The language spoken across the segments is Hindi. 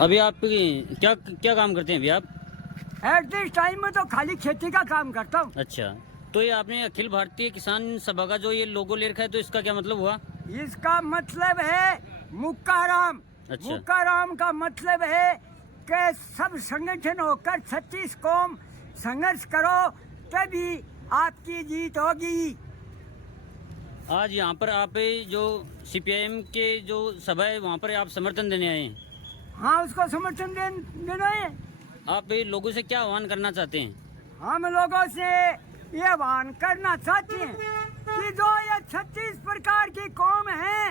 अभी आप क्या क्या काम करते हैं अभी आप? एट दिस टाइम में तो खाली खेती का काम करता हूँ। अच्छा, तो ये आपने अखिल भारतीय किसान सभा का जो ये लोगो ले रखा है, तो इसका क्या मतलब हुआ? इसका मतलब है मुक्काराम। अच्छा। मुक्काराम का मतलब है कि सब संगठन होकर 36 कौम संघर्ष करो तभी आपकी जीत होगी। आज यहाँ पर आप जो सीपीआईएम के जो सभा है वहाँ पर आप समर्थन देने आए हैं। हाँ, उसको समर्थन देना है। आप लोगों से क्या आह्वान करना चाहते हैं? हम लोगों से ये आह्वान करना चाहते हैं कि जो ये 36 प्रकार की कौम है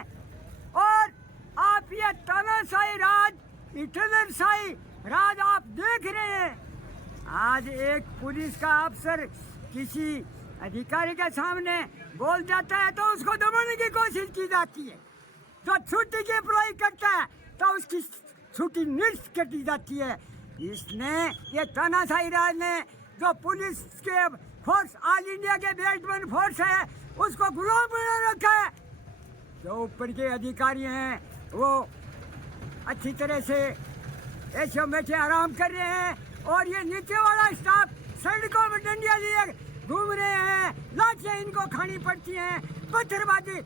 और आप ये तानाशाही राज, हिटलरशाही राज आप देख रहे हैं। आज एक पुलिस का अफसर किसी अधिकारी के सामने बोल जाता है तो उसको दबाने की कोशिश की जाती है। जो छुट्टी की अप्लाई करता है तो उसकी छुट्टी निरस्त कर दी जाती है। इसने ये तानाशाही राज ने जो पुलिस के फोर्स ऑल इंडिया के बेल्टमैन फोर्स है उसको गुलाम बना रखा है। जो ऊपर के अधिकारी हैं वो अच्छी तरह से ऐसे बैठे आराम कर रहे हैं और ये नीचे वाला स्टाफ सड़कों में डंडियां लिए घूम रहे हैं। लाठियां इनको खानी पड़ती हैं, पत्थरबाजी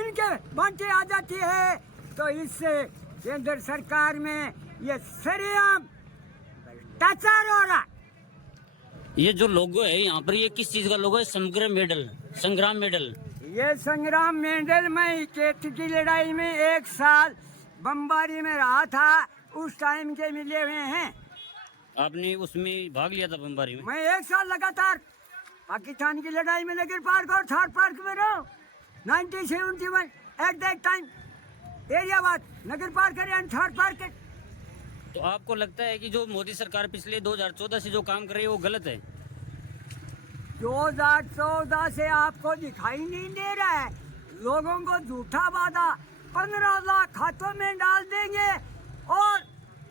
इनके बांटे आ जाती है। तो इससे केंद्र सरकार में ये सरेआम भ्रष्टाचार हो रहा है। ये जो लोगो है यहाँ पर, ये किस चीज का लोगो है? संग्राम मेडल। ये संग्राम मेडल में खेती की लड़ाई में 1 साल बमबारी में रहा था, उस टाइम के मिले हुए हैं। आपने उसमें भाग लिया था बमबारी में? मैं 1 साल लगातार पाकिस्तान की लड़ाई में नगर पार्क और थार पार्क में रहा 1971 एट दैट टाइम एरियाबाद नगर पार्क एंड थार पार्क। तो आपको लगता है कि जो मोदी सरकार पिछले 2014 से जो काम कर रही है वो गलत है? 2014 से आपको दिखाई नहीं दे रहा है। लोगों को झूठा वादा 15 लाख खातों में डाल देंगे और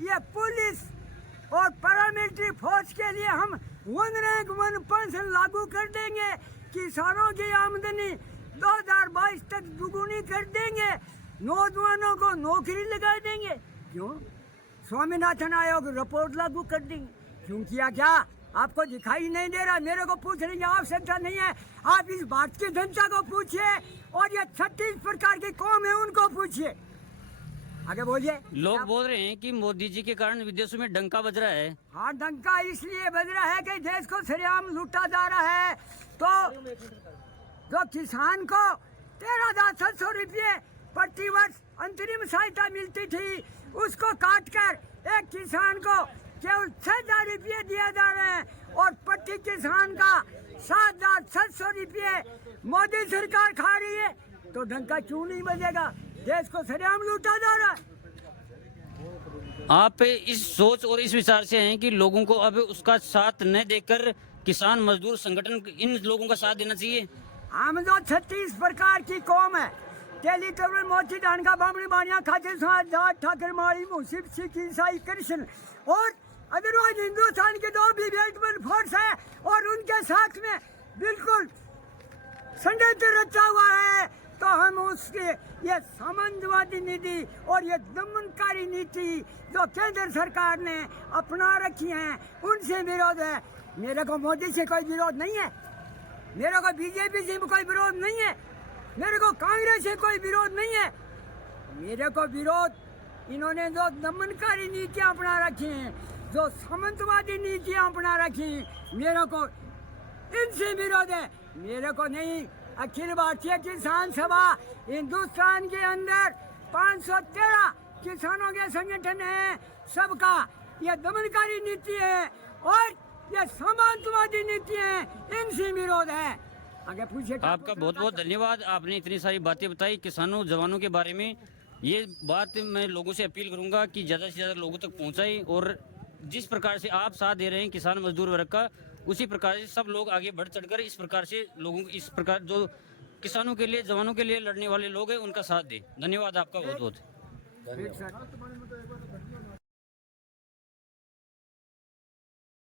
ये पुलिस और पैरामिलिट्री फोर्स के लिए हम 1 रैंक 1 पेंशन लागू कर देंगे। किसानों की आमदनी 2022 तक दुगुनी कर देंगे। नौजवानों को नौकरी लगा देंगे। क्यों? स्वामीनाथन आयोग रिपोर्ट लागू कर देंगे। क्यों किया? क्या आपको दिखाई नहीं दे रहा? मेरे को पूछने की आवश्यकता नहीं है। आप इस भारत की जनता को पूछिए और ये 36 प्रकार की कौम है उनको पूछिए। आगे बोलिए। लोग बोल रहे हैं कि मोदी जी के कारण विदेशों में डंका बज रहा है। हाँ, डंका इसलिए बज रहा है कि देश को सरेआम लूटा जा रहा है। तो जो किसान को 13,700 रुपये प्रति वर्ष अंतरिम सहायता मिलती थी उसको काट कर एक किसान को केवल 6,000 रुपये दिया जा रहे हैं और प्रति किसान का 7,700 रुपये मोदी सरकार खा रही है। तो डंका क्यों नहीं बजेगा? देश को सरेआम लूटा जा रहा है। आप इस सोच और इस विचार से हैं कि लोगों को अब उसका साथ न देकर किसान मजदूर संगठन इन लोगों का साथ देना चाहिए। हम जो 36 प्रकार की कौम है, तेली तबल मोची डानका बामणी बानिया खाते समाज जाट ठाकर माड़ी मुसीब सिख ईसाई कृष्ण और अदरवाइज हिंदुस्तान के जो भी बेल्टमैन फोर्स है और उनके साथ में बिल्कुल संगठन रचा हुआ है। तो हम उसके ये सामंतवादी नीति और ये दमनकारी नीति जो केंद्र सरकार ने अपना रखी है उनसे विरोध है। मेरे को मोदी से कोई विरोध नहीं है, मेरे को बीजेपी से कोई विरोध नहीं है, मेरे को कांग्रेस से कोई विरोध नहीं है। मेरे को विरोध इन्होंने जो दमनकारी नीतियां अपना रखी हैं, जो सामंतवादी नीतियां अपना रखी, मेरे को इनसे विरोध है। मेरे को नहीं। अखिल भारतीय किसान सभा हिंदुस्तान के अंदर 513 किसानों के संगठन है। सबका यह दमनकारी नीति है और ये सामंतवादी नीति है, इनसे विरोध है। आगे पूछिए। आपका बहुत बहुत धन्यवाद। आपने इतनी सारी बातें बताई किसानों जवानों के बारे में। ये बात मैं लोगों से अपील करूंगा कि ज़्यादा से ज़्यादा लोगों तक पहुंचाएं और जिस प्रकार से आप साथ दे रहे हैं किसान मजदूर वर्ग का, उसी प्रकार से सब लोग आगे बढ़ चढ़कर इस प्रकार से लोगों को इस प्रकार जो किसानों के लिए जवानों के लिए लड़ने वाले लोग हैं उनका साथ दें। धन्यवाद आपका बहुत बहुत। ठीक सर।